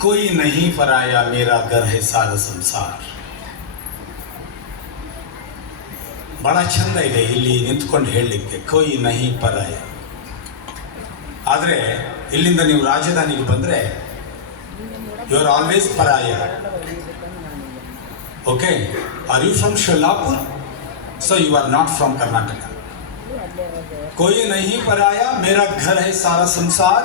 कोई नहीं पराया मेरा घर है सारा ಸಂಸಾರ ಬಹಳ ಚಂದ ಇದೆ ಇಲ್ಲಿ ನಿಂತ್ಕೊಂಡು ಹೇಳಲಿಕ್ಕೆ ಕೊಯ್ ನಹಿ ಪರಾಯ ಆದರೆ ಇಲ್ಲಿಂದ ನೀವು ರಾಜಧಾನಿಗೆ ಬಂದರೆ you are always ಪರಾಯ okay are you from Solapur so you are not from Karnataka कोई नहीं पराया मेरा घर है सारा संसार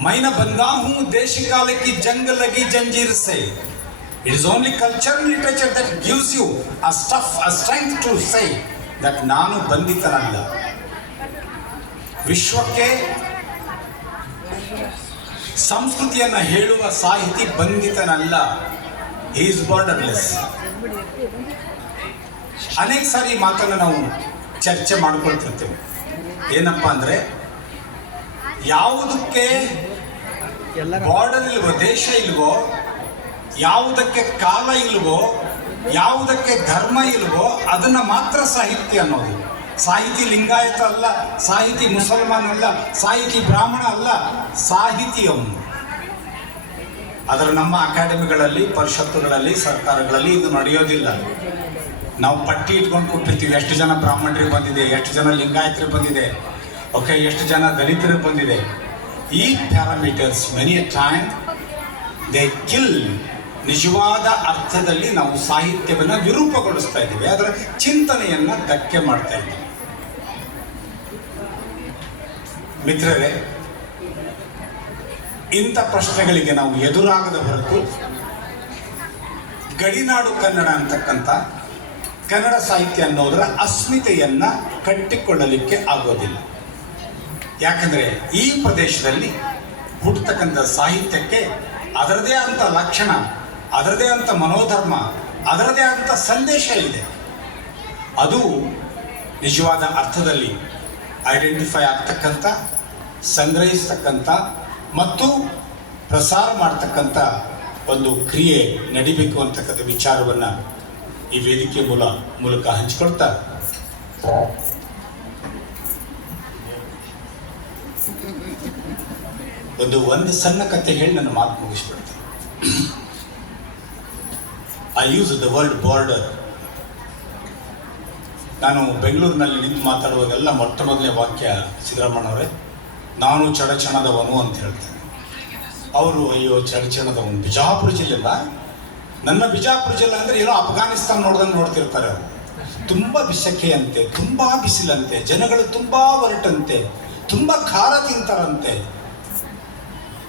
मैं न बंदा हूं देश काल की जंग लगी जंजीर से it is only culture literature that gives you a stuff a strength to say that ನಾನು ಬಂಧಿತನಲ್ಲ ವಿಶ್ವಕ್ಕೆ ಸಂಸ್ಕೃತಿಯನ್ನು ಹೇಳುವ ಸಾಹಿತಿ ಬಂಧಿತನಲ್ಲ ಈಸ್ ಬಾರ್ಡರ್ಲೆಸ್ ಅನೇಕ ಸಾರಿ ಈ ಮಾತನ್ನು ನಾವು ಚರ್ಚೆ ಮಾಡ್ಕೊಳ್ತಿರ್ತೇವೆ ಏನಪ್ಪ ಅಂದ್ರೆ ಯಾವುದಕ್ಕೆ ಬಾರ್ಡರ್ ಇಲ್ವೋ, ದೇಶ ಇಲ್ವೋ, ಯಾವುದಕ್ಕೆ ಕಾಲ ಇಲ್ವೋ, ಯಾವುದಕ್ಕೆ ಧರ್ಮ ಇಲ್ವೋ, ಅದನ್ನ ಮಾತ್ರ ಸಾಹಿತ್ಯ ಅನ್ನೋದು. ಸಾಹಿತಿ ಲಿಂಗಾಯತ ಅಲ್ಲ, ಸಾಹಿತಿ ಮುಸಲ್ಮಾನ್ ಅಲ್ಲ, ಸಾಹಿತಿ ಬ್ರಾಹ್ಮಣ ಅಲ್ಲ, ಸಾಹಿತಿ ಅವನು. ಆದರೆ ನಮ್ಮ ಅಕಾಡೆಮಿಗಳಲ್ಲಿ, ಪರಿಷತ್ತುಗಳಲ್ಲಿ, ಸರ್ಕಾರಗಳಲ್ಲಿ ಇದು ನಡೆಯೋದಿಲ್ಲ. ನಾವು ಪಟ್ಟಿ ಇಟ್ಕೊಂಡು ಕೊಟ್ಟಿರ್ತೀವಿ ಎಷ್ಟು ಜನ ಬ್ರಾಹ್ಮಣರಿಗೆ ಬಂದಿದೆ, ಎಷ್ಟು ಜನ ಲಿಂಗಾಯತರಿಗೆ ಬಂದಿದೆ, ಓಕೆ, ಎಷ್ಟು ಜನ ದಲಿತರಿಗೆ ಬಂದಿದೆ. ಈ parameters many time they kill ನಿಜವಾದ ಅರ್ಥದಲ್ಲಿ ನಾವು ಸಾಹಿತ್ಯವನ್ನು ವಿರೂಪಗೊಳಿಸ್ತಾ ಇದ್ದೀವಿ. ಅದರ ಚಿಂತನೆಯನ್ನು ಧಕ್ಕೆ ಮಾಡ್ತಾ ಇದ್ದೀವಿ. ಮಿತ್ರರೇ, ಇಂಥ ಪ್ರಶ್ನೆಗಳಿಗೆ ನಾವು ಎದುರಾಗದ ಹೊರತು ಗಡಿನಾಡು ಕನ್ನಡ ಅಂತಕ್ಕಂಥ ಕನ್ನಡ ಸಾಹಿತ್ಯ ಅನ್ನೋದರ ಅಸ್ಮಿತೆಯನ್ನು ಕಟ್ಟಿಕೊಳ್ಳಲಿಕ್ಕೆ ಆಗೋದಿಲ್ಲ. ಯಾಕಂದ್ರೆ ಈ ಪ್ರದೇಶದಲ್ಲಿ ಹುಟ್ಟತಕ್ಕಂಥ ಸಾಹಿತ್ಯಕ್ಕೆ ಅದರದೇ ಅಂತ ಲಕ್ಷಣ, ಅದರದೇ ಅಂತ ಮನೋಧರ್ಮ, ಅದರದೇ ಅಂತ ಸಂದೇಶ ಇದೆ. ಅದು ನಿಜವಾದ ಅರ್ಥದಲ್ಲಿ ಐಡೆಂಟಿಫೈ ಆಗ್ತಕ್ಕಂಥ, ಸಂಗ್ರಹಿಸ್ತಕ್ಕಂಥ ಮತ್ತು ಪ್ರಸಾರ ಮಾಡ್ತಕ್ಕಂಥ ಒಂದು ಕ್ರಿಯೆ ನಡಿಬೇಕು ಅಂತಕ್ಕಂಥ ವಿಚಾರವನ್ನು ಈ ವೇದಿಕೆ ಮೂಲ ಮೂಲಕ ಹಂಚಿಕೊಳ್ತಾ ಒಂದು ಒಂದು ಸಣ್ಣ ಕತೆ ಹೇಳಿ ನನ್ನ ಮಾತು ಮುಗಿಸ್ಬಿಡ್ತೇನೆ. I use the world border ನಾನು ಬೆಂಗಳೂರಿನಲ್ಲಿ ನಿಂತು ಮಾತಾಡುವಾಗೆಲ್ಲ ಮೊಟ್ಟ ಮೊದಲನೇ ವಾಕ್ಯ ಸಿದ್ದರಾಮಣ್ಣವರೇ ನಾನು ಚಡಚಣದವನು ಅಂತ ಹೇಳ್ತೇನೆ ಅವರು ಅಯ್ಯೋ ಚಡಚಣದವನು ಬಿಜಾಪುರ ಜಿಲ್ಲೆಲ್ಲ ನನ್ನ ಬಿಜಾಪುರ ಜಿಲ್ಲೆ ಅಂದರೆ ಏನೋ ಅಫ್ಘಾನಿಸ್ತಾನ ನೋಡ್ದಂಗೆ ನೋಡ್ತಿರ್ತಾರೆ ಅವರು. ತುಂಬ ಬಿಸಕೆಯಂತೆ, ತುಂಬ ಬಿಸಿಲಂತೆ, ಜನಗಳು ತುಂಬ ಒರಟಂತೆ. ತುಂಬ ಖಾರ ತಿಂತಾರಂತೆ.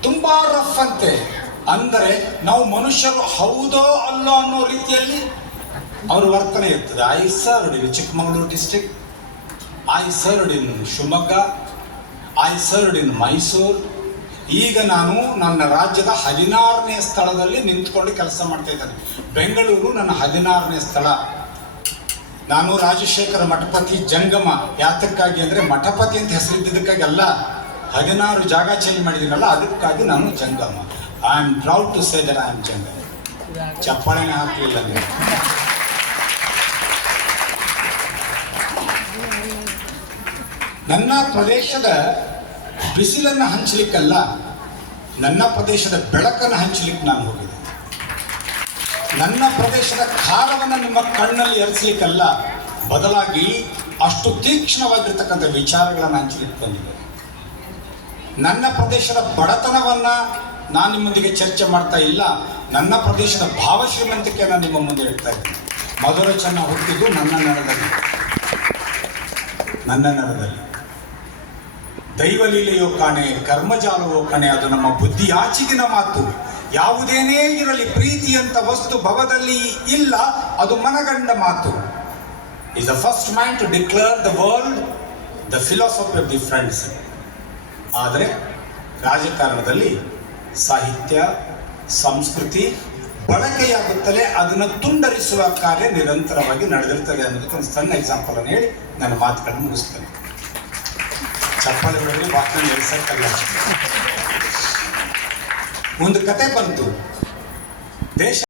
ತುಂಬ ರಫ್ ಅಂತೆ. ಅಂದರೆ ನಾವು ಮನುಷ್ಯರು ಹೌದೋ ಅಲ್ಲೋ ಅನ್ನೋ ರೀತಿಯಲ್ಲಿ ಅವ್ರ ವರ್ತನೆ ಇರ್ತದೆ. I served in Chikkamagaluru district I served in Shivamogga, I served in Mysuru. ಈಗ ನಾನು ನನ್ನ ರಾಜ್ಯದ ಹದಿನಾರನೇ ಸ್ಥಳದಲ್ಲಿ ನಿಂತ್ಕೊಂಡು ಕೆಲಸ ಮಾಡ್ತಾ ಇದ್ದೇನೆ. ಬೆಂಗಳೂರು ನನ್ನ ಹದಿನಾರನೇ ಸ್ಥಳ. ನಾನು ರಾಜಶೇಖರ ಮಠಪತಿ ಜಂಗಮ ಯಾತಕ್ಕಾಗಿ ಅಂದರೆ ಮಠಪತಿ ಅಂತ ಹೆಸರಿದ್ದಕ್ಕಾಗಿ ಅಲ್ಲ, ಹದಿನಾರು ಜಾಗ ಚೇಂಜ್ ಮಾಡಿದ್ದೀನಲ್ಲ, ಅದಕ್ಕಾಗಿ ನಾನು Jangama. I am proud to say that I am Jangama. ಚಪ್ಪಾಳೆನೇ ಹಾಕಲಿಲ್ಲ ನನ್ನ ಪ್ರದೇಶದ ಬಿಸಿಲನ್ನು ಹಂಚಲಿಕ್ಕಲ್ಲ, ನನ್ನ ಪ್ರದೇಶದ ಬೆಳಕನ್ನು ಹಂಚಲಿಕ್ಕೆ ನಾನು ಹೋಗಿದ್ದೆ. ನನ್ನ ಪ್ರದೇಶದ ಖಾರವನ್ನು ನಿಮ್ಮ ಕಣ್ಣಲ್ಲಿ ಎರಚಲಿಕ್ಕಲ್ಲ ಬದಲಾಗಿ ಅಷ್ಟು ತೀಕ್ಷ್ಣವಾಗಿರ್ತಕ್ಕಂಥ ವಿಚಾರಗಳನ್ನು ಹಂಚಲಿಕ್ಕೆ ಬಂದಿದೆ ನನ್ನ ಪ್ರದೇಶದ ಬಡತನವನ್ನು ನಾನು ನಿಮ್ಮೊಂದಿಗೆ ಚರ್ಚೆ ಮಾಡ್ತಾ ಇಲ್ಲ, ನನ್ನ ಪ್ರದೇಶದ ಭಾವ ಶ್ರೀಮಂತಿಕೆಯನ್ನು ನಿಮ್ಮ ಮುಂದೆ ಇಡ್ತಾ ಇದ್ದೀನಿ. ಮಧುರ ಹುಟ್ಟಿದ್ದು ನನ್ನ ನೆಲದಲ್ಲಿ ನನ್ನ ನೆಲದಲ್ಲಿ ದೈವಲೀಲೆಯೋ ಕಾಣೆ, ಕರ್ಮಜಾಲವೋ ಕಣೆ, ಅದು ನಮ್ಮ ಬುದ್ಧಿ ಆಚಿಗಿನ ಮಾತು. ಯಾವುದೇನೇ ಇರಲಿ ಪ್ರೀತಿಯಂತ ವಸ್ತು ಭವದಲ್ಲಿ ಇಲ್ಲ, ಅದು ಮನಗಂಡ ಮಾತು. Is the first man to declare the world the philosophy of the friends ಆದರೆ ರಾಜಕಾರಣದಲ್ಲಿ ಸಾಹಿತ್ಯ, ಸಂಸ್ಕೃತಿ ಬಳಕೆಯಾಗುತ್ತಲೇ ಅದನ್ನು ತುಂಡರಿಸುವ ಕಾರ್ಯ ನಿರಂತರವಾಗಿ ನಡೆದಿರ್ತದೆ ಅನ್ನೋದಕ್ಕೆ ಒಂದು ಸಣ್ಣ ಎಕ್ಸಾಂಪಲ್ ಅನ್ನು ಹೇಳಿ ನನ್ನ ಮಾತುಗಳನ್ನು ಮುಗಿಸ್ತೇನೆ. ವಾಕ್ಯ ವಾಕ್ನ ನಿಲ್ಲಿಸಕ್ಕಲ್ಲ ಒಂದು ಕತೆ ಬಂತು. ದೇಶ